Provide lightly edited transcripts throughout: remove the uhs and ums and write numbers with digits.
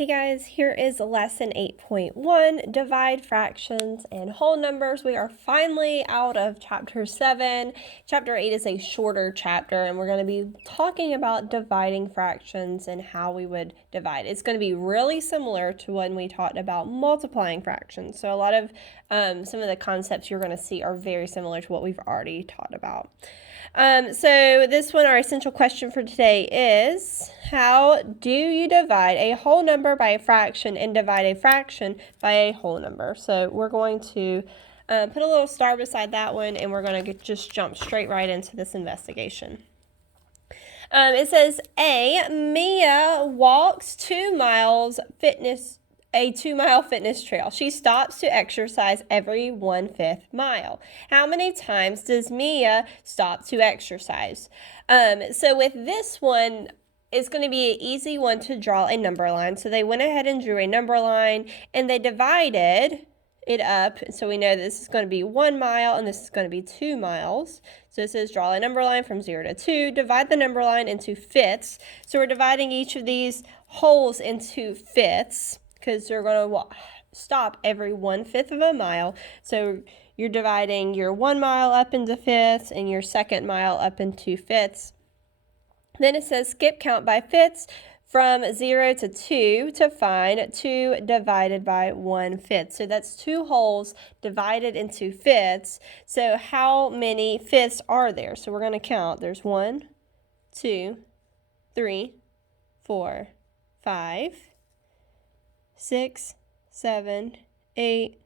Hey guys, here is lesson 8.1, divide fractions and whole numbers. We are finally out of chapter 7. Chapter 8 is a shorter chapter and we're going to be talking about dividing fractions and how we would divide. It's going to be really similar to when we talked about multiplying fractions. So a lot of some of the concepts you're going to see are very similar to what we've already taught about. So this one, our essential question for today is, how do you divide a whole number by a fraction and divide a fraction by a whole number? So we're going to put a little star beside that one, and we're going to just jump straight right into this investigation. It says, Mia walks 2 miles a 2-mile fitness trail. She stops to exercise every 1/5 mile. How many times does Mia stop to exercise? So with this one, it's going to be an easy one to draw a number line. So they went ahead and drew a number line and they divided it up. So we know this is going to be 1 mile and this is going to be 2 miles. So it says draw a number line from 0 to 2, divide the number line into fifths. So we're dividing each of these wholes into fifths, because they're going to stop every 1/5 of a mile. So you're dividing your 1 mile up into fifths and your second mile up into fifths. Then it says skip count by fifths from 0 to 2 to find 2 divided by 1/5. So that's 2 wholes divided into fifths. So how many fifths are there? So we're going to count. There's 1, 2, 3, 4, 5, 6, 7, 8,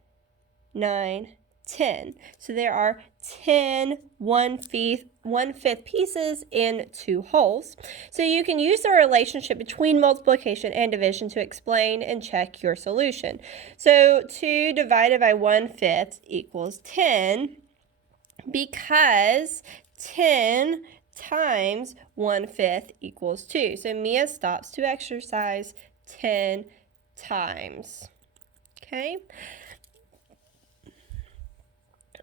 9, 10. So there are 10 1/5 pieces in 2 wholes. So you can use the relationship between multiplication and division to explain and check your solution. So 2 divided by 1/5 equals 10, because 10 times 1/5 equals 2. So Mia stops to exercise 10 times. Okay.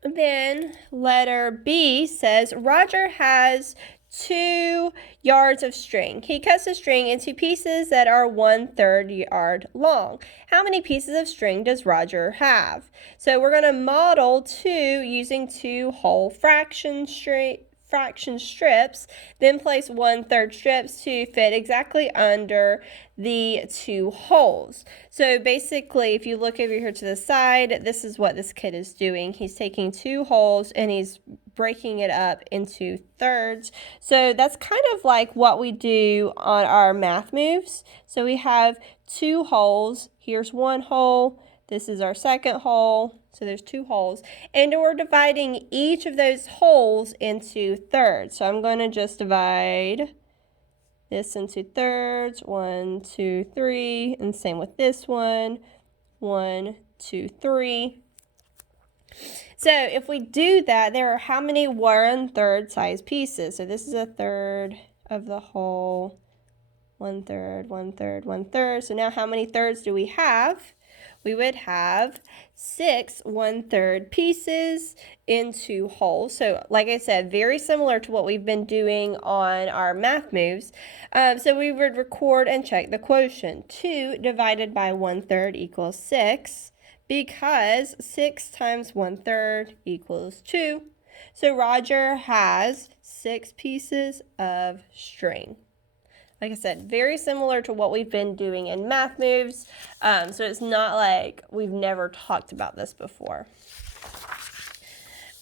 Then letter B says Roger has 2 yards of string. He cuts the string into pieces that are 1/3 yard long. How many pieces of string does Roger have? So we're going to model 2 using 2 whole fraction strips, then place 1/3 strips to fit exactly under the 2 holes. So basically, if you look over here to the side, this is what this kid is doing. He's taking 2 holes and he's breaking it up into thirds. So that's kind of like what we do on our math moves. So we have 2 holes. Here's 1 hole. This is our second hole. So there's 2 holes. And we're dividing each of those holes into thirds. So I'm going to just divide this into thirds. 1, 2, 3. And same with this one. 1, 2, 3. So if we do that, there are how many 1/3 size pieces? So this is a third of the whole. 1/3, 1/3, 1/3. So now how many thirds do we have? We would have 6 1/3 pieces in 2 wholes. So like I said, very similar to what we've been doing on our math moves. So we would record and check the quotient. 2 divided by 1/3 equals 6, because 6 times 1/3 equals 2. So Roger has 6 pieces of string. Like I said, very similar to what we've been doing in math moves. So it's not like we've never talked about this before.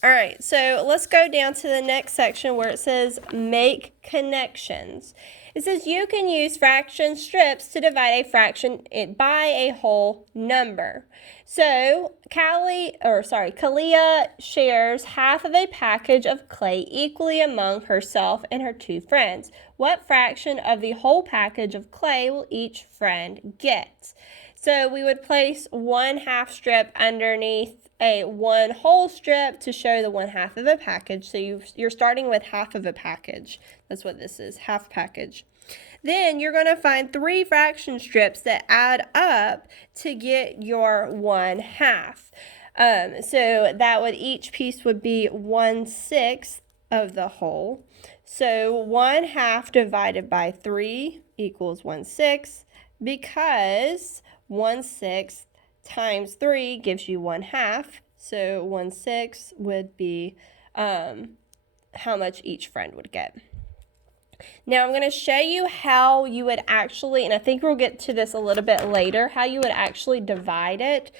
All right, so let's go down to the next section where it says make connections. It says you can use fraction strips to divide a fraction by a whole number. So Kalia shares half of a package of clay equally among herself and her 2 friends. What fraction of the whole package of clay will each friend get? So we would place 1/2 strip underneath a 1 whole strip to show the 1/2 of a package. So you're starting with half of a package. That's what this is, half package. Then you're going to find 3 fraction strips that add up to get your 1/2. So that would, each piece would be 1/6 of the whole. So 1/2 divided by 3 equals 1/6. because 1/6 times 3 gives you 1/2. So 1/6 would be how much each friend would get. Now I'm going to show you how you would actually, and I think we'll get to this a little bit later, how you would actually divide it.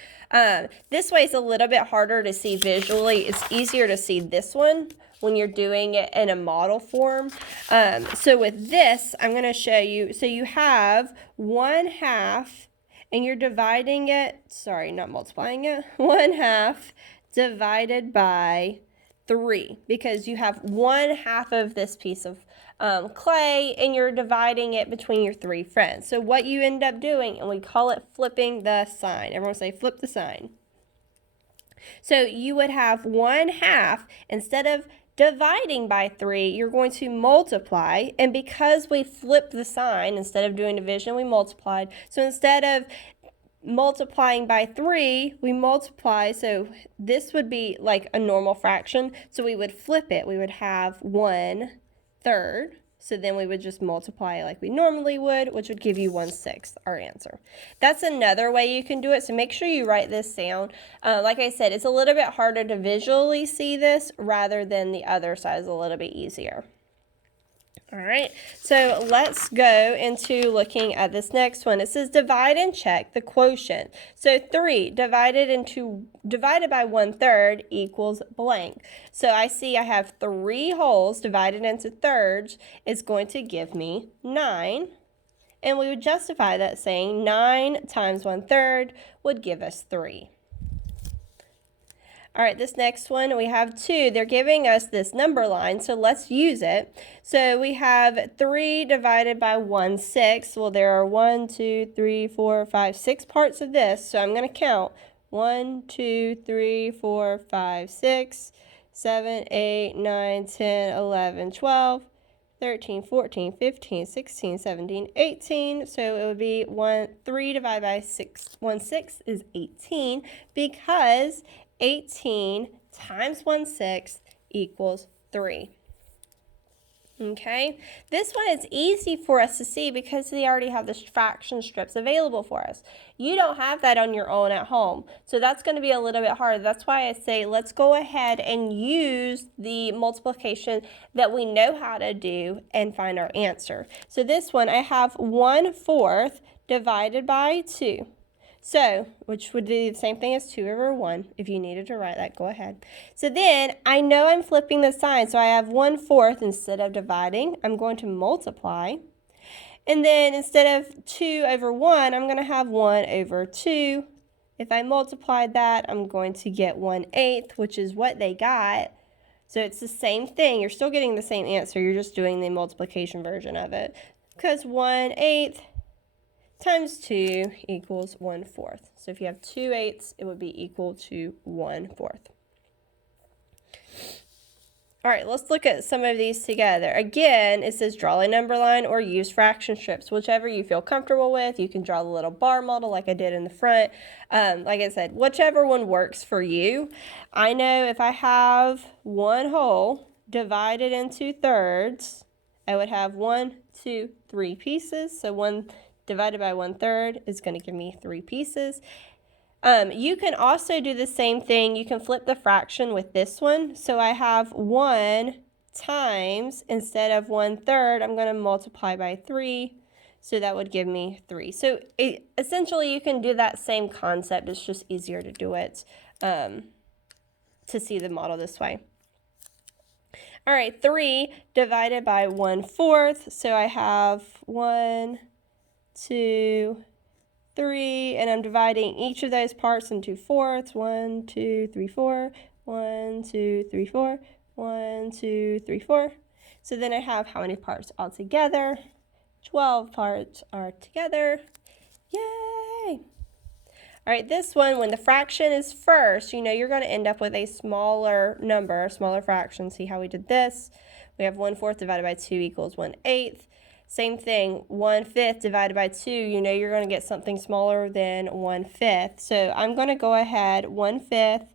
This way is a little bit harder to see visually. It's easier to see this one when you're doing it in a model form. So with this, I'm going to show you, so you have 1/2 and you're dividing it, sorry, not multiplying it, 1/2 divided by 3, because you have 1/2 of this piece of clay and you're dividing it between your 3 friends. So what you end up doing, and we call it flipping the sign. Everyone say flip the sign. So you would have 1/2, instead of dividing by 3, you're going to multiply, and because we flipped the sign, instead of doing division, we multiplied. So instead of multiplying by 3, we multiply, so this would be like a normal fraction, so we would flip it. We would have 1/3, so then we would just multiply like we normally would, which would give you 1/6, our answer. That's another way you can do it, so make sure you write this down. Like I said, it's a little bit harder to visually see this rather than the other side is a little bit easier. All right, so let's go into looking at this next one. It says divide and check the quotient. So 3 divided by 1/3 equals blank. So I see I have 3 wholes divided into thirds is going to give me 9. And we would justify that saying 9 times 1/3 would give us 3. All right, this next one, we have 2. They're giving us this number line, so let's use it. So we have 3 divided by 1/6. Well, there are 1, 2, 3, 4, 5, 6 parts of this, so I'm going to count 1, 2, 3, 4, 5, 6, 7, 8, 9, 10, 11, 12, 13, 14, 15, 16, 17, 18. So it would be 3 divided by 1/6 is 18, because 18 times 1/6 equals 3. Okay, this one is easy for us to see because they already have the fraction strips available for us. You don't have that on your own at home, so that's going to be a little bit hard. That's why I say let's go ahead and use the multiplication that we know how to do and find our answer. So this one, I have 1/4 divided by 2. So, which would be the same thing as 2/1. If you needed to write that, go ahead. So then, I know I'm flipping the sign, so I have 1/4 instead of dividing. I'm going to multiply. And then, instead of 2/1, I'm going to have 1/2. If I multiplied that, I'm going to get 1/8, which is what they got. So it's the same thing. You're still getting the same answer. You're just doing the multiplication version of it. Because 1/8 times 2 equals 1/4. So if you have 2/8, it would be equal to 1/4. All right, let's look at some of these together. Again, it says draw a number line or use fraction strips, whichever you feel comfortable with. You can draw the little bar model like I did in the front. Like I said, whichever one works for you. I know if I have 1 whole divided into thirds, I would have 1, 2, 3 pieces. So 1 divided by 1/3 is going to give me 3 pieces. You can also do the same thing. You can flip the fraction with this one. So I have 1 times, instead of 1/3, I'm going to multiply by 3. So that would give me 3. So essentially, you can do that same concept. It's just easier to do it to see the model this way. All right, 3 divided by 1/4. So I have 1, 2, 3, and I'm dividing each of those parts into fourths. 1, 2, 3, 4. 1, 2, 3, 4. 1, 2, 3, 4. So then I have how many parts all together? 12 parts are together. Yay! All right, this one, when the fraction is first, you know you're going to end up with a smaller number, a smaller fraction. See how we did this? We have 1/4 divided by 2 equals 1/8. Same thing, 1/5 divided by 2, you know you're going to get something smaller than 1/5. So I'm going to go ahead 1/5,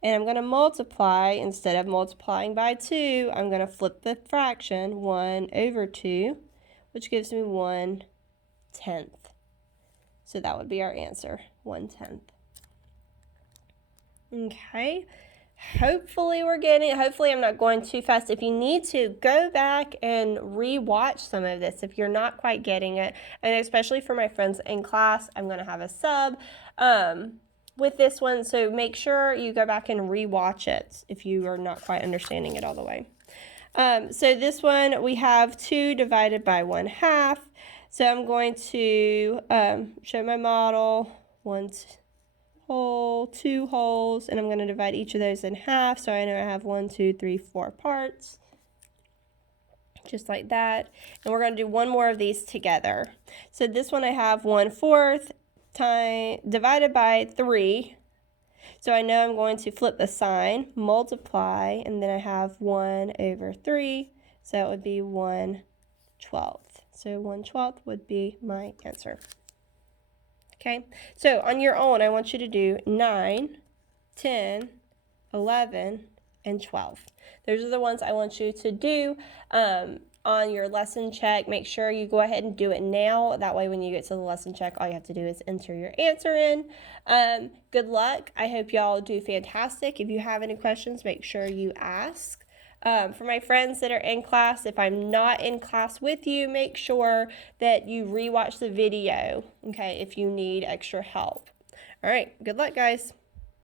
and I'm going to multiply. Instead of multiplying by 2, I'm going to flip the fraction, 1/2, which gives me 1/10. So that would be our answer, 1/10. Okay. Hopefully I'm not going too fast. If you need to, go back and re-watch some of this if you're not quite getting it. And especially for my friends in class, I'm going to have a sub with this one. So make sure you go back and re-watch it if you are not quite understanding it all the way. So this one, we have 2 divided by 1/2. So I'm going to show my model, 1 hole, 2 holes, and I'm going to divide each of those in half. So I know I have 1, 2, 3, 4 parts, just like that. And we're going to do one more of these together. So this one I have 1/4 divided by 3. So I know I'm going to flip the sign, multiply, and then I have 1/3. So it would be 1/12. So 1/12 would be my answer. Okay, so on your own, I want you to do 9, 10, 11, and 12. Those are the ones I want you to do on your lesson check. Make sure you go ahead and do it now. That way when you get to the lesson check, all you have to do is enter your answer in. Good luck. I hope y'all do fantastic. If you have any questions, make sure you ask. For my friends that are in class, if I'm not in class with you, make sure that you rewatch the video, okay, if you need extra help. All right, good luck, guys.